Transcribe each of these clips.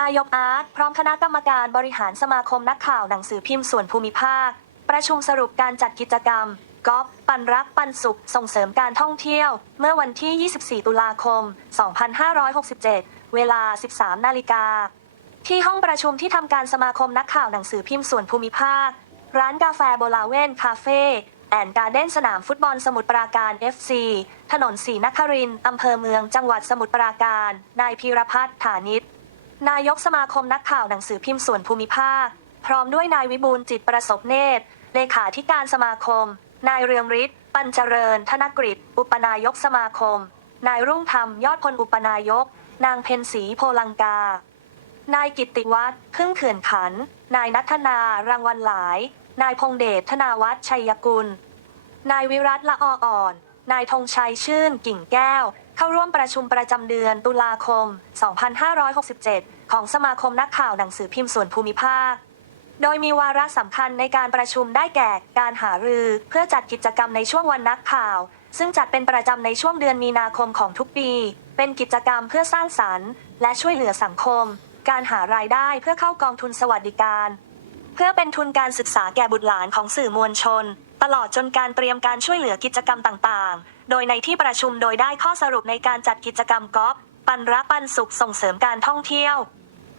นายกอาร์ตพร้อมคณะกรรมการบริหารสมาคมนักข่าวหนังสือพิมพ์ส่วนภูมิภาค ประชุมสรุปการจัดกิจกรรมกอล์ฟปันรักปันสุข ส่งเสริมการท่องเที่ยว เมื่อวันที่ 24 ตุลาคม 2567 เวลา 13 นาฬิกา ที่ห้องประชุมที่ทำการสมาคมนักข่าวหนังสือพิมพ์ส่วนภูมิภาค ร้านกาแฟโบลาเวนคาเฟ่แอนการ์เด้นสนามฟุตบอลสมุทรปราการ FC ถนนศรีนครินทร์อำเภอเมืองจังหวัดสมุทรปราการ นายพีรพัฒน์ฐานิช นายกสมาคมนักข่าวหนังสือพิมพ์ส่วนภูมิภาค พร้อมด้วยนายวิบูลจิตประสบเนตร เลขาธิการสมาคม นายเรืองฤทธิ์ปัญเจริญ ธนกฤษอุปนายกสมาคม นายรุ่งธรรมยอดพลอุปนายก นางเพนสีโพลังกา นายกิตติวัฒน์พึ่งเขื่อนขัน นายนัทนารางวัลหลาย นายพงเดชธนาวัฒน์ชัยกุล นายวิรัตละออ่อน นายธงชัยชื่นกิ่งแก้ว เข้าร่วมประชุมประจำเดือนตุลาคม 2567 ของสมาคมนักข่าวหนังสือพิมพ์ส่วนภูมิภาค โดยมีวาระสำคัญในการประชุมได้แก่การหารือ เพื่อจัดกิจกรรมในช่วงวันนักข่าว ซึ่งจัดเป็นประจำในช่วงเดือนมีนาคมของทุกปี เป็นกิจกรรมเพื่อสร้างสรรค์ และช่วยเหลือสังคม การหารายได้เพื่อเข้ากองทุนสวัสดิการ เพื่อเป็นทุนการศึกษาแก่บุตรหลานของสื่อมวลชน ตลอดจนการเตรียมการช่วยเหลือกิจกรรมต่างๆ โดยในที่ประชุมโดยได้ข้อสรุปในการจัดกิจกรรมกอล์ฟปันรักปันสุขส่งเสริมการท่องเที่ยว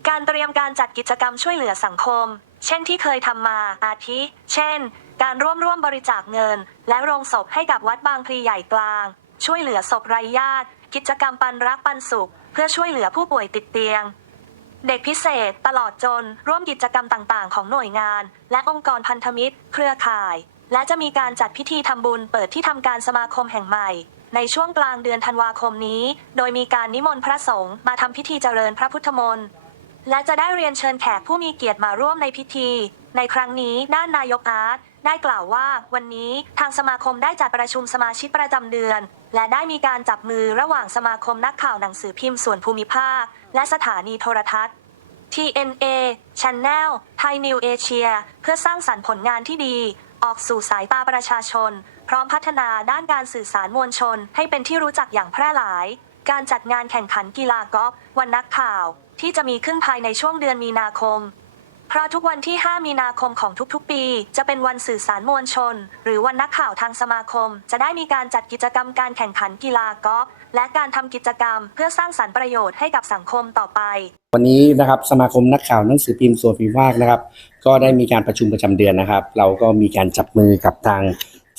การเตรียมการจัดกิจกรรมช่วยเหลือสังคม เช่นที่เคยทำมาอาทิ เช่น การร่วมร่วมบริจาคเงิน และโรงศพให้กับวัดบางพลีใหญ่กลาง ช่วยเหลือศพไร้ญาติ กิจกรรมปันรักปันสุข เพื่อช่วยเหลือผู้ป่วยติดเตียง เด็กพิเศษ ตลอดจน ร่วมกิจกรรมต่างๆ ของหน่วยงาน และองค์กรพันธมิตร เครือข่าย และจะมีการจัดพิธีทำบุญเปิดที่ทำการสมาคมแห่งใหม่ ในช่วงกลางเดือนธันวาคมนี้ โดยมีการนิมนต์พระสงฆ์มาทำพิธีเจริญพระพุทธมนต์และจะได้เรียนเชิญแขกผู้มีเกียรติมาร่วมในพิธี ในครั้งนี้ด้านนายกอาร์ตได้กล่าวว่า วันนี้ทางสมาคมได้จัดประชุมสมาชิกประจำเดือน และได้มีการจับมือระหว่างสมาคมนักข่าวหนังสือพิมพ์ส่วนภูมิภาค และสถานีโทรทัศน์ TNA Channel ไทยนิวเอเชียเพื่อสร้างสรรค์ผลงานที่ดี ออกสู่สายตาประชาชน พร้อมพัฒนาด้านการสื่อสารมวลชน ให้เป็นที่รู้จักอย่างแพร่หลาย การจัดงานแข่งขันกีฬากอล์ฟวันนักข่าว ที่จะมีขึ้นภายในช่วงเดือนมีนาคม เพราะทุกวันที่ 5 มีนาคมของทุกๆ ปี จะเป็นวันสื่อสารมวลชน หรือวันนักข่าวทางสมาคม จะได้มีการจัดกิจกรรมการแข่งขันกีฬากอล์ฟและการทำกิจกรรมเพื่อสร้างสรรค์ประโยชน์ให้กับสังคมต่อไป วันนี้นะครับสมาคมนักข่าวหนังสือพิมพ์ส่วนภูมิภากนะครับ ก็ได้มีการประชุมประจำเดือนนะครับ เราก็มีการจับมือกับทาง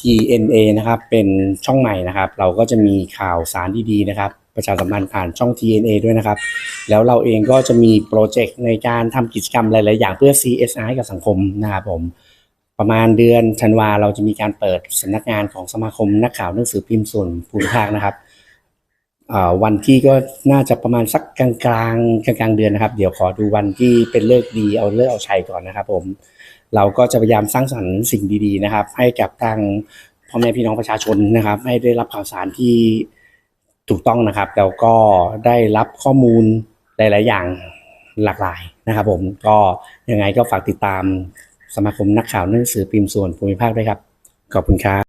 TNA นะครับเป็นช่องใหม่นะครับ เราก็จะมีข่าวสารดีๆนะครับ ประชาสัมพันธ์ผ่านช่อง TNA ด้วยนะครับ แล้วเราเองก็จะมีโปรเจกต์ในการทำกิจกรรมหลายๆอย่างเพื่อ CSR ให้กับสังคมนะครับผมประมาณเดือนธันวาเราจะมีการเปิดสำนักงานของสมาคมนักข่าวหนังสือพิมพ์ส่วนภูมิภาคนะครับวันที่ก็น่าจะประมาณสักกลางกลางกลางๆเดือนนะครับ เดี๋ยวขอดูวันที่เป็นเลิกดีเอาเลิกเอาชัยก่อนนะครับผม เราก็จะพยายามสร้างสรรค์สิ่งดีๆนะครับ ให้กับทางพ่อแม่พี่น้องประชาชนนะครับ ให้ได้รับข่าวสารที่ถูกต้องนะครับ แล้วก็ได้รับข้อมูลหลาย ๆ อย่างหลากหลายนะครับ ผมก็ยังไงก็ฝากติดตามสมาคมนักข่าวหนังสือพิมพ์ส่วนภูมิภาคด้วยครับ ขอบคุณครับ